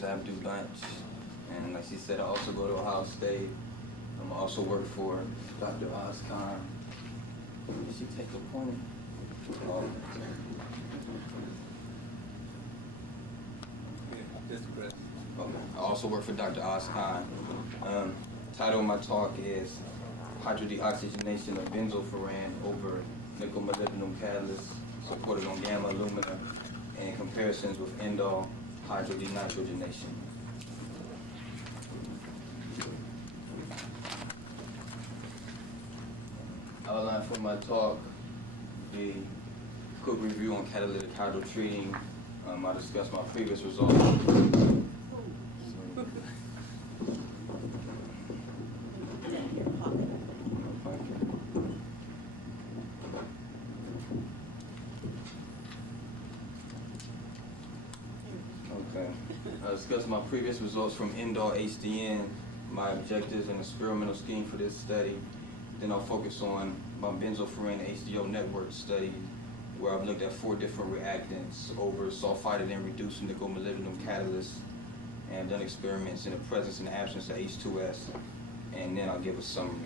is Abdu Bunch, and like she said, I also go to Ohio State. I also work for Dr. Ozcon. Did she take the pointer? Oh. Okay. I also work for Dr. Ozcon. Title of my talk is hydrodeoxygenation of benzofuran over nickel molybdenum catalyst supported on gamma alumina and comparisons with indole hydrodenitrogenation. Outline for my talk will be a quick review on catalytic hydrotreating. I'll discuss my previous results. I'll discuss my previous results from indole HDN, my objectives and experimental scheme for this study. Then I'll focus on my benzofuran HDO network study, where I've looked at 4 different reactants over sulfided and reduced nickel molybdenum catalysts, and done experiments in the presence and absence of H2S, and then I'll give a summary.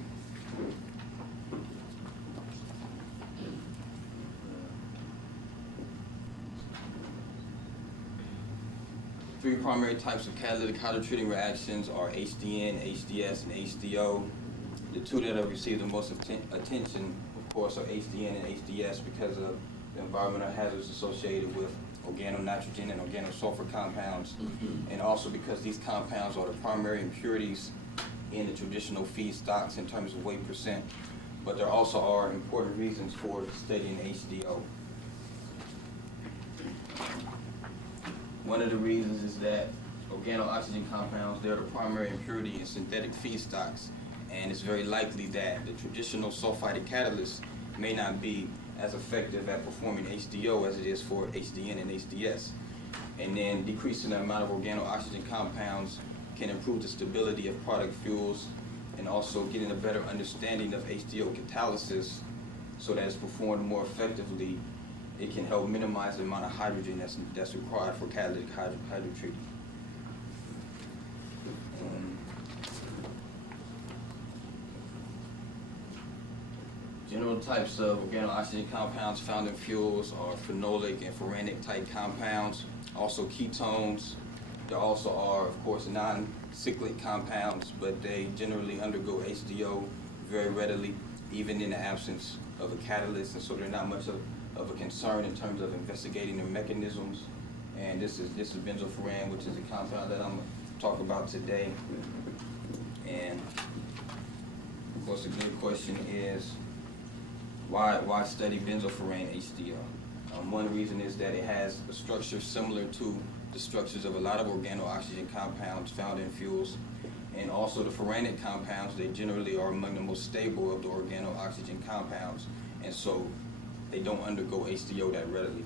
3 primary types of catalytic hydrotreating reactions are HDN, HDS, and HDO. The 2 that have received the most attention, of course, are HDN and HDS because of the environmental hazards associated with organonitrogen and organosulfur compounds, and also because these compounds are the primary impurities in the traditional feedstocks in terms of weight percent. But there also are important reasons for studying HDO. One of the reasons is that organo-oxygen compounds, they're the primary impurity in synthetic feedstocks, and it's very likely that the traditional sulfided catalysts may not be as effective at performing HDO as it is for HDN and HDS. And then decreasing the amount of organo-oxygen compounds can improve the stability of product fuels, and also getting a better understanding of HDO catalysis so that it's performed more effectively. It can help minimize the amount of hydrogen that's required for catalytic hydrotreating. General types of organo-oxygen compounds found in fuels are phenolic and furanic type compounds, also ketones. There also are, of course, non-cyclic compounds, but they generally undergo HDO very readily, even in the absence of a catalyst, and so they're not much of a concern in terms of investigating their mechanisms. And this is benzofuran, which is a compound that I'm going to talk about today. And of course, a good question is, why study benzofuran HDO? One reason is that it has a structure similar to the structures of a lot of organo-oxygen compounds found in fuels, and also the furanic compounds, they generally are among the most stable of the organo-oxygen compounds, and so they don't undergo HDO that readily.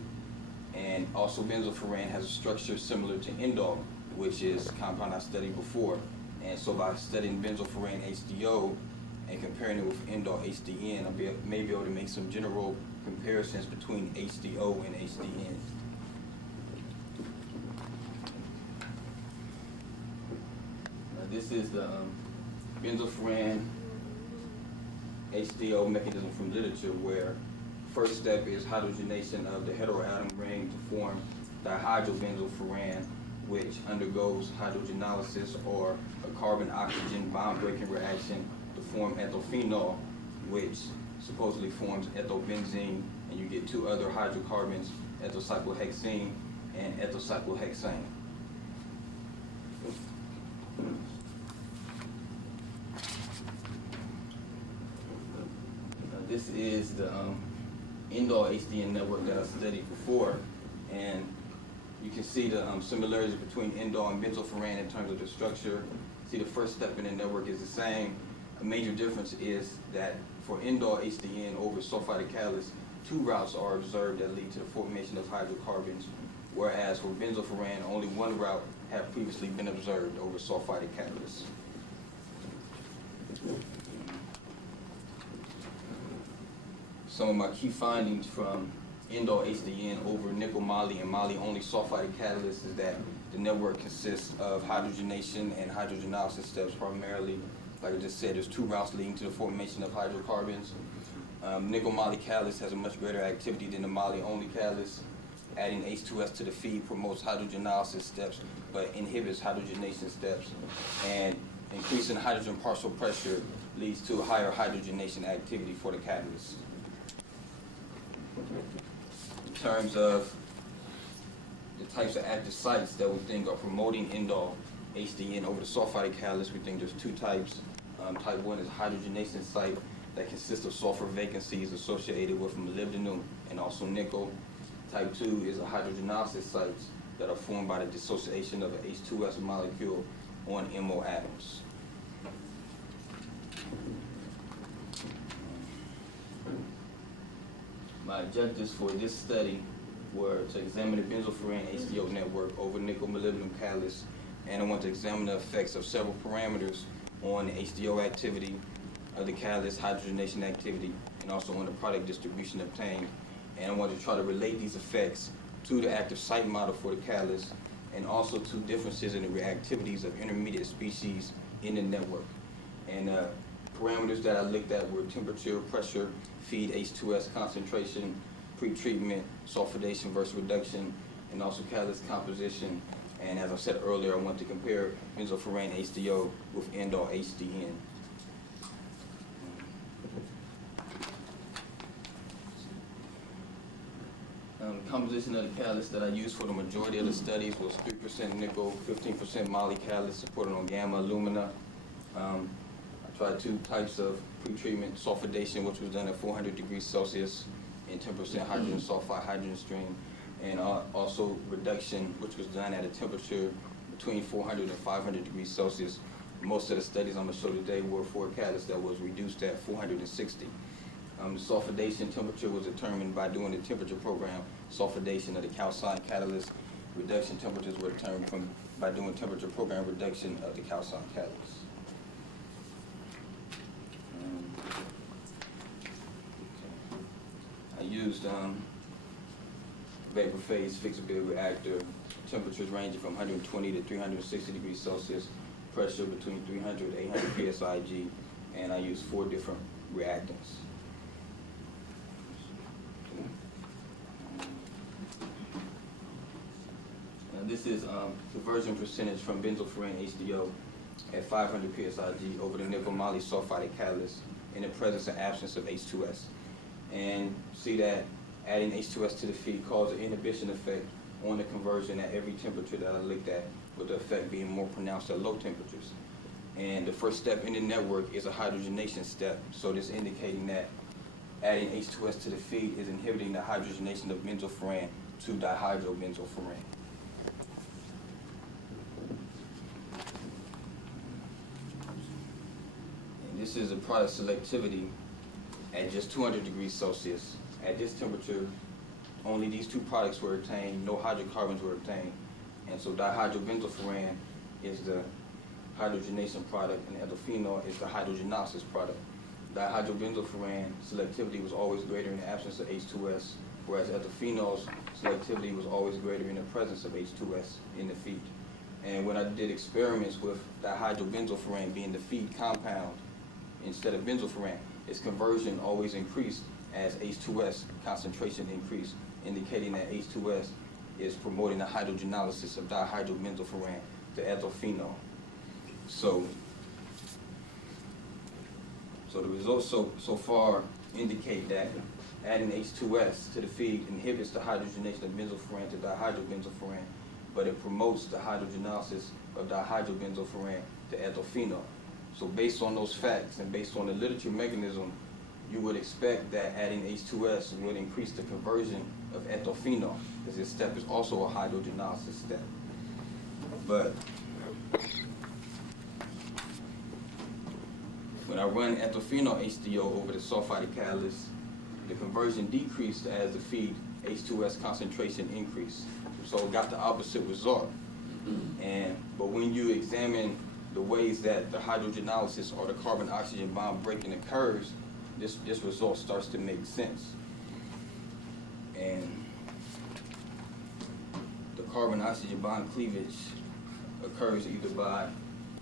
And also benzofuran has a structure similar to indole, which is a compound I studied before. And so by studying benzofuran HDO and comparing it with indole HDN, I may be able to make some general comparisons between HDO and HDN. This is the benzofuran HDO mechanism from literature, where first step is hydrogenation of the heteroatom ring to form dihydrobenzofuran, which undergoes hydrogenolysis or a carbon-oxygen bond-breaking reaction to form ethylphenol, which supposedly forms ethylbenzene, and you get 2 other hydrocarbons, ethylcyclohexene and ethylcyclohexane. This is the indole HDN network that I studied before, and you can see the similarities between indole and benzofuran in terms of the structure. See, the first step in the network is the same. A major difference is that for indole HDN over sulfided catalysts, 2 routes are observed that lead to the formation of hydrocarbons, whereas for benzofuran, only 1 route had previously been observed over sulfided catalysts. Some of my key findings from indole HDN over nickel moly and moly only sulfide catalyst is that the network consists of hydrogenation and hydrogenolysis steps primarily. Like I just said, there's two routes leading to the formation of hydrocarbons. Nickel moly catalyst has a much greater activity than the moly only catalyst. Adding H2S to the feed promotes hydrogenolysis steps but inhibits hydrogenation steps. And increasing hydrogen partial pressure leads to higher hydrogenation activity for the catalyst. In terms of the types of active sites that we think are promoting indole HDN over the sulfide catalyst, we think there's two types. Type 1 is a hydrogenation site that consists of sulfur vacancies associated with molybdenum and also nickel. Type 2 is a hydrogenolysis sites that are formed by the dissociation of an H2S molecule on MO atoms. My objectives for this study were to examine the benzofuran HDO network over nickel molybdenum catalyst, and I want to examine the effects of several parameters on the HDO activity of the catalyst, hydrogenation activity, and also on the product distribution obtained. And I want to try to relate these effects to the active site model for the catalyst, and also to differences in the reactivities of intermediate species in the network. And parameters that I looked at were temperature, pressure, feed H2S concentration, pretreatment, sulfidation versus reduction, and also catalyst composition. And as I said earlier, I want to compare benzofuran HDO with indole HDN. Composition of the catalyst that I used for the majority of the studies was 3% nickel, 15% moly catalyst supported on gamma alumina. I tried two types of pretreatment, sulfidation, which was done at 400 degrees Celsius, and 10% hydrogen sulfide hydrogen stream, and also reduction, which was done at a temperature between 400 and 500 degrees Celsius. Most of the studies I'm going to show today were for a catalyst that was reduced at 460. The sulfidation temperature was determined by doing the temperature program, sulfidation of the calcine catalyst. Reduction temperatures were determined by doing temperature program reduction of the calcine catalyst. I used vapor phase fixed bed reactor, temperatures ranging from 120 to 360 degrees Celsius, pressure between 300 to 800 psig, and I used 4 different reactants. This is conversion percentage from benzofuran HDO at 500 psig over the nickel moly sulfide catalyst in the presence and absence of H2S. And see that adding H2S to the feed caused an inhibition effect on the conversion at every temperature that I looked at, with the effect being more pronounced at low temperatures. And the first step in the network is a hydrogenation step, so this indicating that adding H2S to the feed is inhibiting the hydrogenation of benzofuran to dihydrobenzofuran. This is a product selectivity at just 200 degrees Celsius. At this temperature, only these two products were obtained, no hydrocarbons were obtained. And so dihydrobenzofuran is the hydrogenation product, and ethylphenol is the hydrogenolysis product. Dihydrobenzofuran selectivity was always greater in the absence of H2S, whereas ethylphenol's selectivity was always greater in the presence of H2S in the feed. And when I did experiments with dihydrobenzofuran being the feed compound, instead of benzofuran, its conversion always increased as H2S concentration increased, indicating that H2S is promoting the hydrogenolysis of dihydrobenzofuran to ethylphenol. So the results so far indicate that adding H2S to the feed inhibits the hydrogenation of benzofuran to dihydrobenzofuran, but it promotes the hydrogenolysis of dihydrobenzofuran to ethylphenol. So based on those facts and based on the literature mechanism, you would expect that adding H2S would increase the conversion of ethylphenol, because this step is also a hydrogenolysis step. But when I run ethylphenol HDO over the sulfide catalyst, the conversion decreased as the feed H2S concentration increased. So it got the opposite result. But when you examine the ways that the hydrogenolysis or the carbon-oxygen bond breaking occurs, this result starts to make sense. And the carbon-oxygen bond cleavage occurs either by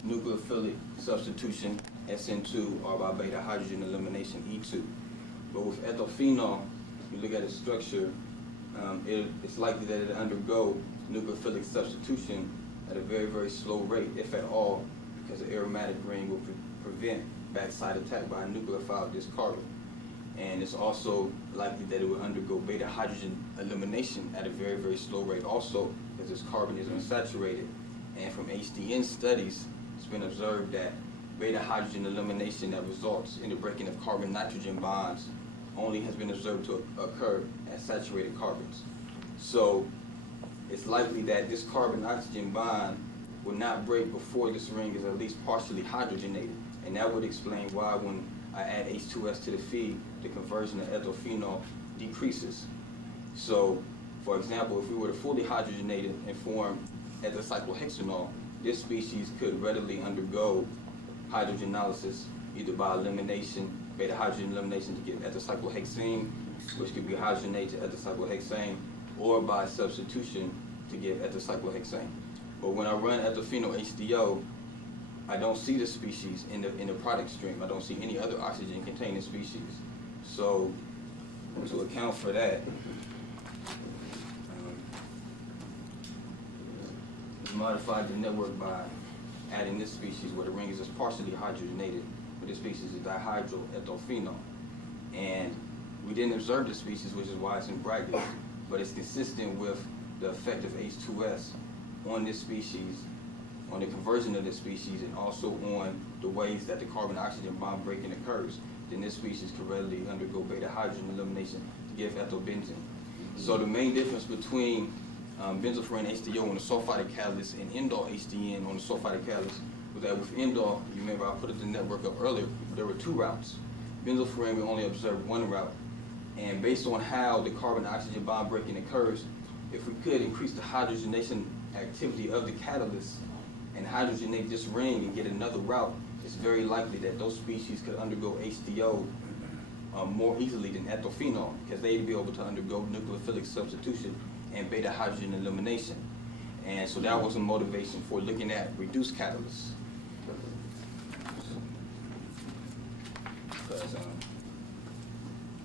nucleophilic substitution, SN2, or by beta hydrogen elimination, E2. But with ethylphenol, you look at its structure, it's likely that it undergo nucleophilic substitution at a very, very slow rate, if at all, because the aromatic ring will prevent backside attack by a nucleophile discarded. And it's also likely that it will undergo beta hydrogen elimination at a very, very slow rate also, because this carbon is unsaturated. And from HDN studies, it's been observed that beta hydrogen elimination that results in the breaking of carbon-nitrogen bonds only has been observed to occur at saturated carbons. So it's likely that this carbon-oxygen bond will not break before this ring is at least partially hydrogenated. And that would explain why when I add H2S to the feed, the conversion of ethylphenol decreases. So, for example, if we were to fully hydrogenate it and form ethyl-cyclohexanol, this species could readily undergo hydrogenolysis either by elimination, beta hydrogen elimination to get ethyl-cyclohexene, which could be hydrogenated to ethyl-cyclohexane, or by substitution to get ethyl-cyclohexane. But when I run ethylphenol HDO, I don't see the species in the product stream. I don't see any other oxygen-containing species. So, to account for that, we modified the network by adding this species where the ring is just partially hydrogenated, but this species is dihydroethylphenol. And we didn't observe this species, which is why it's in brackets, but it's consistent with the effect of H2S on this species, on the conversion of this species, and also on the ways that the carbon-oxygen bond breaking occurs. Then this species can readily undergo beta hydrogen elimination to give ethylbenzene. So the main difference between benzofuran HDO on the sulfide catalyst and indole HDN on the sulfide catalyst was that with indole, you remember I put the network up earlier, there were two routes. Benzofuran, we only observed one route. And based on how the carbon-oxygen bond breaking occurs, if we could increase the hydrogenation activity of the catalyst and hydrogenate this ring and get another route, it's very likely that those species could undergo HDO more easily than ethylphenol, because they'd be able to undergo nucleophilic substitution and beta hydrogen elimination. And so that was a motivation for looking at reduced catalysts. Because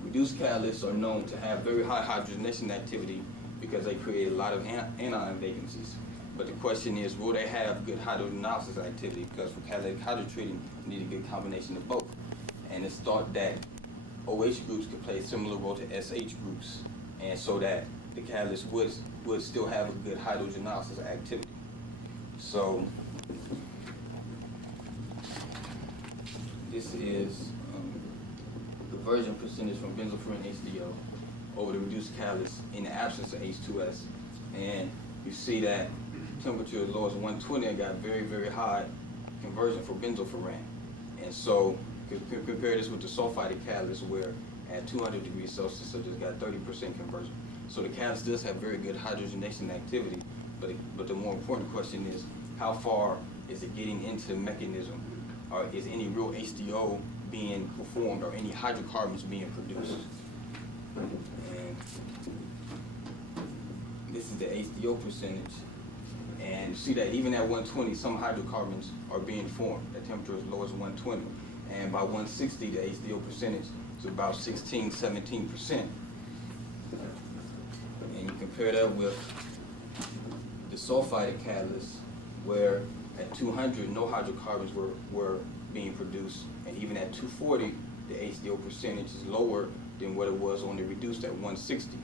reduced catalysts are known to have very high hydrogenation activity because they create a lot of anion vacancies. But the question is, will they have good hydrogenolysis activity? Because for catalytic hydrotreating, you need a good combination of both. And it's thought that OH groups could play a similar role to SH groups, and so that the catalyst would still have a good hydrogenolysis activity. So this is the conversion percentage from benzofuran HDO over the reduced catalyst in the absence of H2S. And you see that temperature as low as 120, I got very, very high conversion for benzofuran. And so compare this with the sulfide catalyst where at 200 degrees Celsius, so just got 30% conversion. So the catalyst does have very good hydrogenation activity, but the more important question is, how far is it getting into the mechanism? Or is any real HDO being performed or any hydrocarbons being produced? And this is the HDO percentage. And you see that even at 120, some hydrocarbons are being formed at temperature as low as 120. And by 160, the HDO percentage is about 16, 17%. And you compare that with the sulfide catalyst, where at 200, no hydrocarbons were being produced. And even at 240, the HDO percentage is lower than what it was on the reduced at 160.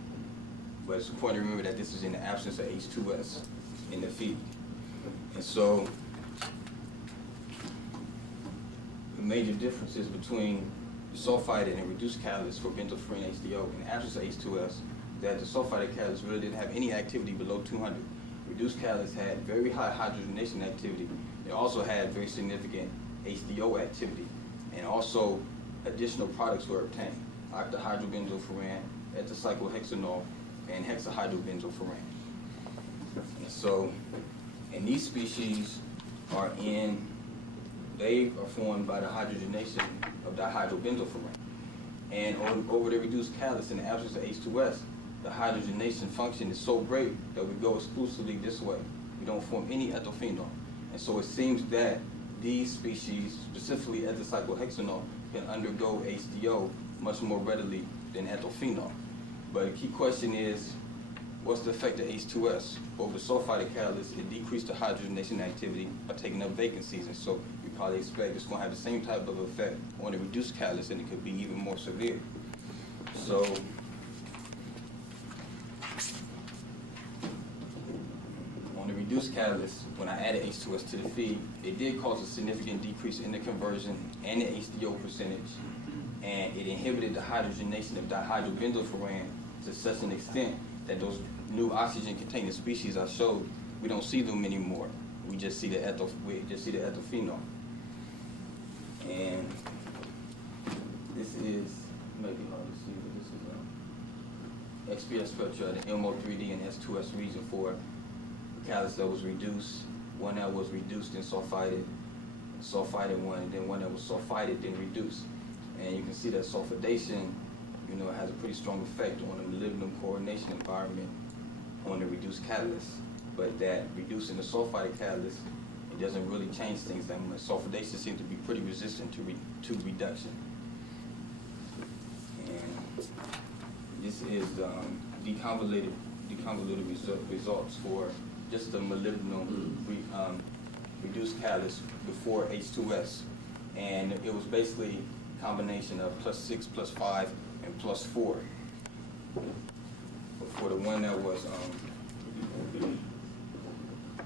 But it's important to remember that this is in the absence of H2S in the feed. And so the major differences between the sulfide and the reduced catalyst for benzofuran HDO in the absence of H2S is that the sulfide catalyst really didn't have any activity below 200. Reduced catalyst had very high hydrogenation activity. It also had very significant HDO activity. And also additional products were obtained: octahydrobenzofuran, ethyl-cyclohexanol, and hexahydrobenzofuran. And so, and these species they are formed by the hydrogenation of dihydrobenzofuran. And over the reduced catalyst in the absence of H2S, the hydrogenation function is so great that we go exclusively this way. We don't form any ethylphenol. And so it seems that these species, specifically ethyl-cyclohexanol, can undergo HDO much more readily than ethylphenol. But the key question is, what's the effect of H2S? Over the sulfide catalyst, it decreased the hydrogenation activity by taking up vacancies, and so you probably expect it's going to have the same type of effect on the reduced catalyst, and it could be even more severe. So, on the reduced catalyst, when I added H2S to the feed, it did cause a significant decrease in the conversion and the HDO percentage, and it inhibited the hydrogenation of dihydrobenzofuran to such an extent that those new oxygen-containing species I showed, we don't see them anymore. We just see the ethylphenol. And this is maybe hard to see, but this is XPS spectra of the MO3D and S2S region for the catalyst that was reduced, one that was reduced and sulfided one, and then one that was sulfided then reduced. And you can see that sulfidation, has a pretty strong effect on the molybdenum coordination environment on the reduced catalyst. But that reducing the sulfide catalyst, it doesn't really change things that much. Sulfidation seems to be pretty resistant to reduction. And this is deconvoluted results for just the molybdenum reduced catalyst before H2S. And it was basically a combination of +6, +5, and +4. But for the one that was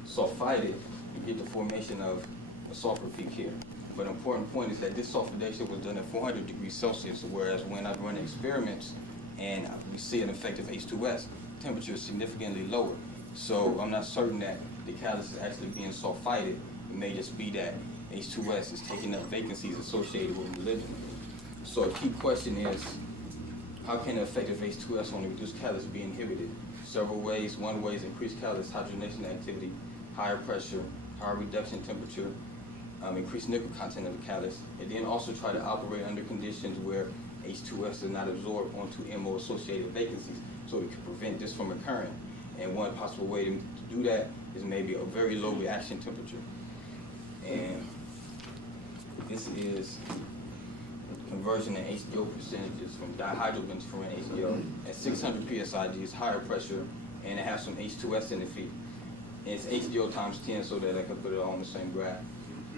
sulfided, you get the formation of a sulfur peak here. But an important point is that this sulfidation was done at 400 degrees Celsius, whereas when I've run experiments and we see an effect of H2S, temperature is significantly lower. So I'm not certain that the catalyst is actually being sulfided. It may just be that H2S is taking up vacancies associated with molybdenum. So a key question is, how can the effect of H2S on the reduced catalyst be inhibited? Several ways. One way is increased catalyst hydrogenation activity, higher pressure, higher reduction temperature, increased nickel content of the catalyst, and then also try to operate under conditions where H2S is not absorbed onto MO-associated vacancies, so it can prevent this from occurring. And one possible way to do that is maybe a very low reaction temperature. And this is conversion in HDO percentages from dihydrobenzofuran HDO at 600 pSig is higher pressure, and it has some H2S in the feed. And it's HDO times 10 so that I can put it all on the same graph.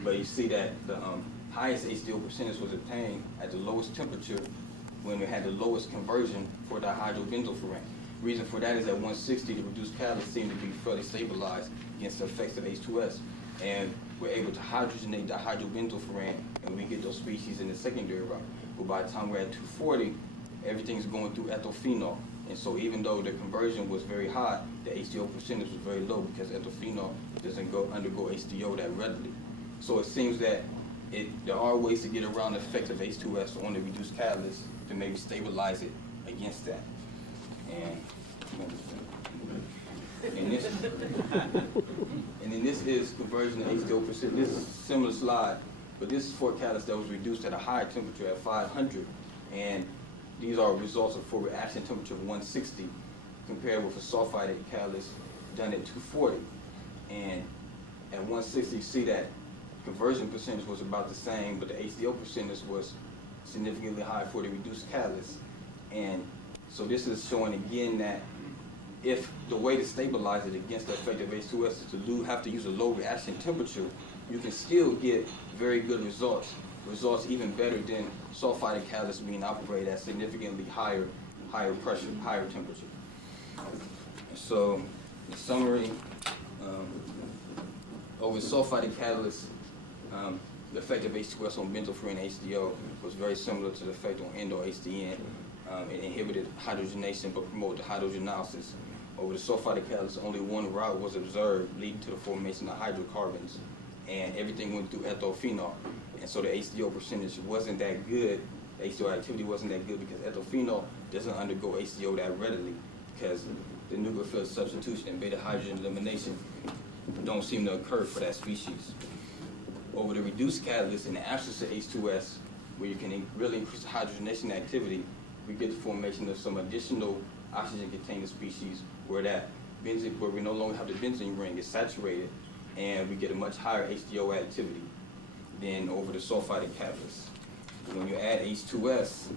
But you see that the highest HDO percentage was obtained at the lowest temperature when it had the lowest conversion for dihydrobenzofuran. Reason for that is at 160, the reduced catalyst seemed to be fairly stabilized against the effects of H2S. And we're able to hydrogenate dihydrobenzofuran, and we get those species in the secondary route. But by the time we're at 240, everything's going through ethylphenol. And so even though the conversion was very high, the HDO percentage was very low because ethylphenol doesn't undergo HDO that readily. So it seems that there are ways to get around the effect of H2S on the reduced catalyst to maybe stabilize it against that. And then this is conversion of HDO percent. This is a similar slide, but this is for a catalyst that was reduced at a higher temperature at 500. And these are results for reaction temperature of 160 compared with a sulfide catalyst done at 240. And at 160, you see that conversion percentage was about the same, but the HDO percentage was significantly higher for the reduced catalyst. And so this is showing again that if the way to stabilize it against the effect of H2S is to have to use a low reaction temperature, you can still get very good results even better than sulfide catalysts being operated at significantly higher pressure, higher temperature. So, in summary, over sulfide catalysts, the effect of H2S on benzofuran HDO was very similar to the effect on endo-HDN. It inhibited hydrogenation but promoted hydrogenolysis. Over the sulfide catalyst, only one route was observed, leading to the formation of hydrocarbons, and everything went through ethylphenol. And so the HDO percentage wasn't that good. The HDO activity wasn't that good because ethylphenol doesn't undergo HDO that readily because the nucleophile substitution and beta hydrogen elimination don't seem to occur for that species. Over the reduced catalyst, in the absence of H2S, where you can really increase the hydrogenation activity, we get the formation of some additional oxygen-containing species where where we no longer have the benzene ring is saturated, and we get a much higher HDO activity than over the sulfide catalyst. When you add H2S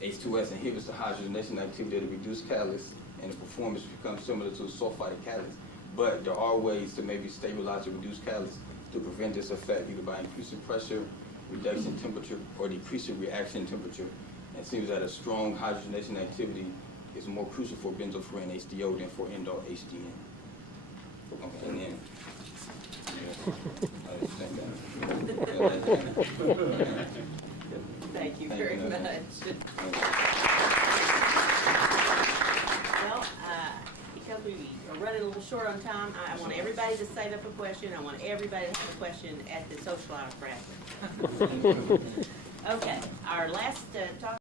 inhibits the hydrogenation activity of the reduced catalyst, and the performance becomes similar to a sulfide catalyst. But there are ways to maybe stabilize the reduced catalyst to prevent this effect, either by increasing pressure, reducing temperature, or decreasing reaction temperature. And it seems that a strong hydrogenation activity is more crucial for benzofuran HDO than for indole HDN. Okay, and then, Thank you very much. Well, because we are running a little short on time, I want everybody to save up a question. I want everybody to have a question at the social hour bracket. Okay, our last talk.